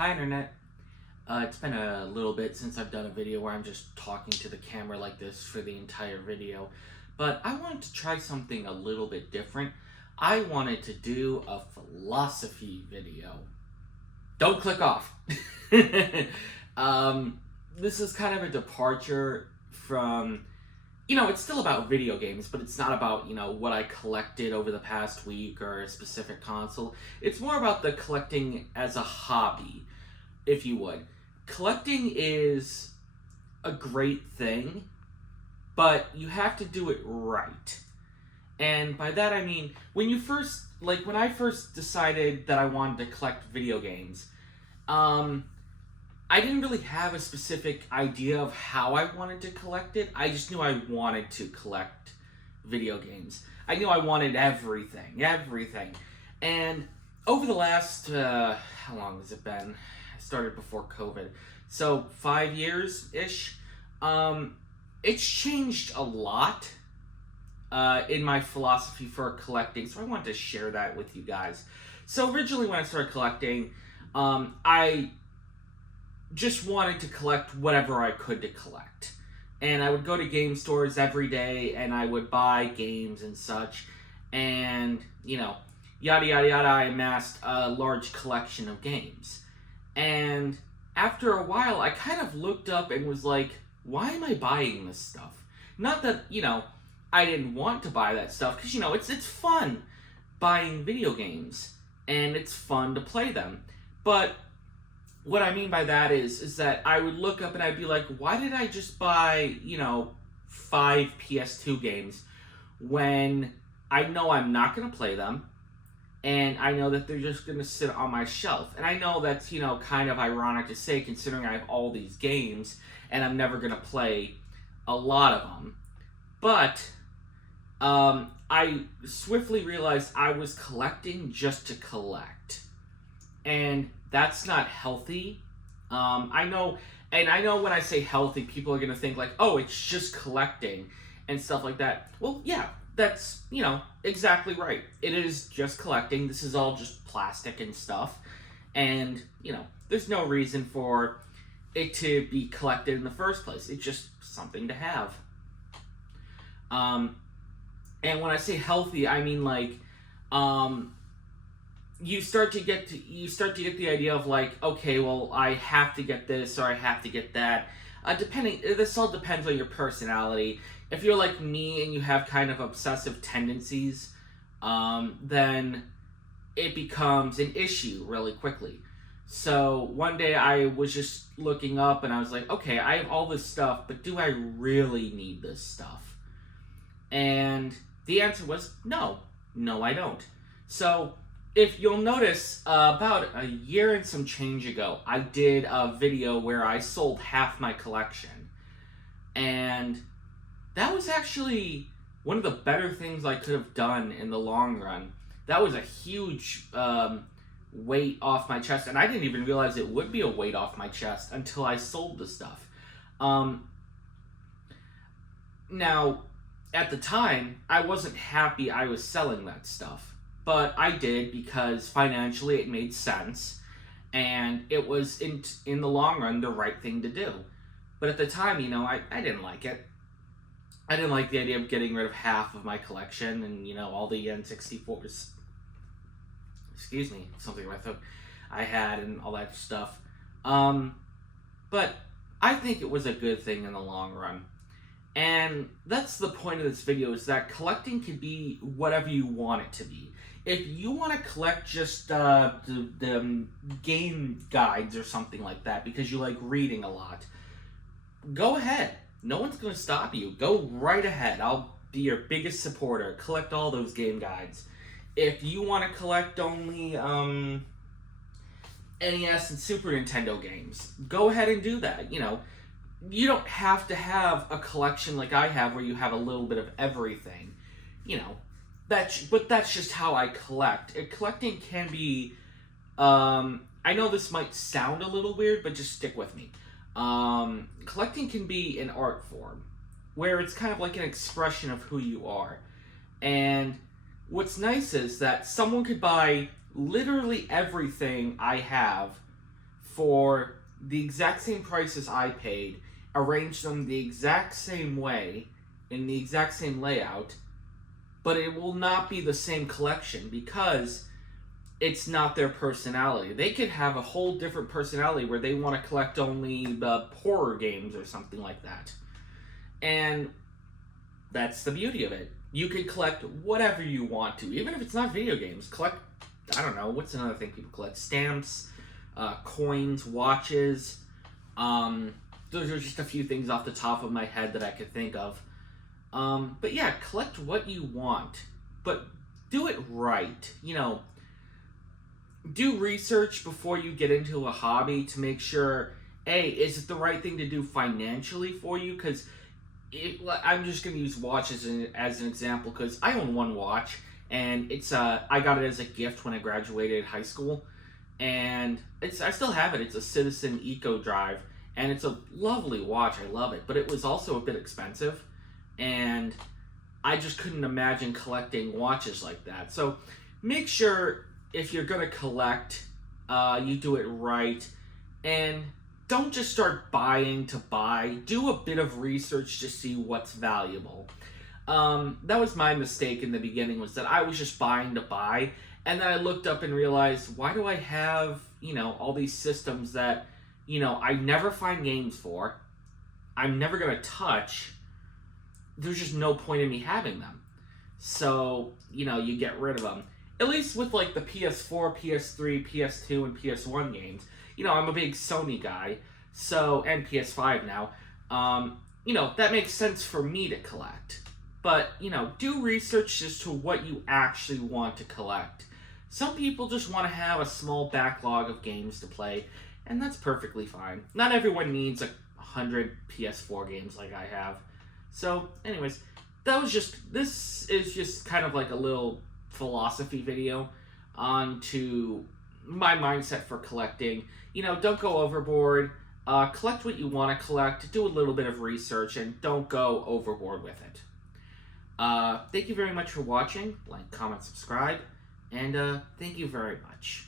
Hi, Internet. It's been a little bit since I've done a video where I'm just talking to the camera like this for the entire video, but I wanted to try something a little bit different. I wanted to do a philosophy video. Don't click off. This is kind of a departure from, it's still about video games, but it's not about, what I collected over the past week or a specific console. It's more about the collecting as a hobby, if you would. Collecting is a great thing, but you have to do it right. And by that I mean, when I first decided that I wanted to collect video games, I didn't really have a specific idea of how I wanted to collect it. I just knew I wanted to collect video games. I knew I wanted everything. And over the last, how long has it been? I started before COVID. So 5 years-ish. It's changed a lot in my philosophy for collecting. So I wanted to share that with you guys. So originally when I started collecting, I just wanted to collect whatever I could to collect. And I would go to game stores every day and I would buy games and such. And, yada yada yada, I amassed a large collection of games. And after a while, I kind of looked up and was like, why am I buying this stuff? Not that, I didn't want to buy that stuff, because, it's fun buying video games. And it's fun to play them. But what I mean by that is that I would look up and I'd be like, why did I just buy, 5 PS2 games when I know I'm not going to play them, and I know that they're just going to sit on my shelf. And I know that's, kind of ironic to say considering I have all these games and I'm never going to play a lot of them. But I swiftly realized I was collecting just to collect. And that's not healthy. I know when I say healthy, people are going to think like, oh, it's just collecting and stuff like that. Well, yeah, that's, exactly right. It is just collecting. This is all just plastic and stuff. And, there's no reason for it to be collected in the first place. It's just something to have. And when I say healthy, I mean like, you start to get the idea of like, okay, well, I have to get this or I have to get that. This all depends on your personality. If you're like me and you have kind of obsessive tendencies, then it becomes an issue really quickly. So one day I was just looking up and I was like, okay, I have all this stuff, but do I really need this stuff? And the answer was no, I don't. So if you'll notice, about a year and some change ago, I did a video where I sold half my collection. And that was actually one of the better things I could have done in the long run. That was a huge weight off my chest, and I didn't even realize it would be a weight off my chest until I sold the stuff. Now, at the time, I wasn't happy I was selling that stuff. But I did because financially it made sense, and it was in the long run the right thing to do. But at the time, I didn't like it. I didn't like the idea of getting rid of half of my collection and, all the N64s. Excuse me, something I thought I had and all that stuff. But I think it was a good thing in the long run. And that's the point of this video, is that collecting can be whatever you want it to be. If you want to collect just the game guides or something like that because you like reading a lot, go ahead. No one's going to stop you. Go right ahead. I'll be your biggest supporter. Collect all those game guides. If you want to collect only NES and Super Nintendo games, go ahead and do that. You don't have to have a collection like I have where you have a little bit of everything. But that's just how I collect. Collecting can be, I know this might sound a little weird, but just stick with me. Collecting can be an art form, where it's kind of like an expression of who you are. And what's nice is that someone could buy literally everything I have for the exact same prices I paid, arrange them the exact same way, in the exact same layout, but it will not be the same collection because it's not their personality. They could have a whole different personality where they want to collect only the horror games or something like that. And that's the beauty of it. You could collect whatever you want to, even if it's not video games. Collect, I don't know, what's another thing people collect? Stamps, coins, watches. Those are just a few things off the top of my head that I could think of. But yeah, collect what you want, but do it right. You know, do research before you get into a hobby to make sure, A, is it the right thing to do financially for you? Because I'm just going to use watches as an example because I own one watch, and it's I got it as a gift when I graduated high school, and I still have it. It's a Citizen Eco Drive, and it's a lovely watch. I love it, but it was also a bit expensive, and I just couldn't imagine collecting watches like that. So make sure if you're going to collect, you do it right, and don't just start buying to buy. Do a bit of research to see what's valuable. That was my mistake in the beginning, was that I was just buying to buy, and then I looked up and realized, why do I have, all these systems that, I never find games for, I'm never going to touch. There's just no point in me having them. So, you get rid of them. At least with like the PS4, PS3, PS2, and PS1 games. I'm a big Sony guy, and PS5 now. That makes sense for me to collect. But, do research as to what you actually want to collect. Some people just want to have a small backlog of games to play, and that's perfectly fine. Not everyone needs 100 PS4 games like I have. So, anyways, this is just kind of like a little philosophy video onto my mindset for collecting. Don't go overboard. Collect what you want to collect. Do a little bit of research, and don't go overboard with it. Thank you very much for watching. Like, comment, subscribe, and thank you very much.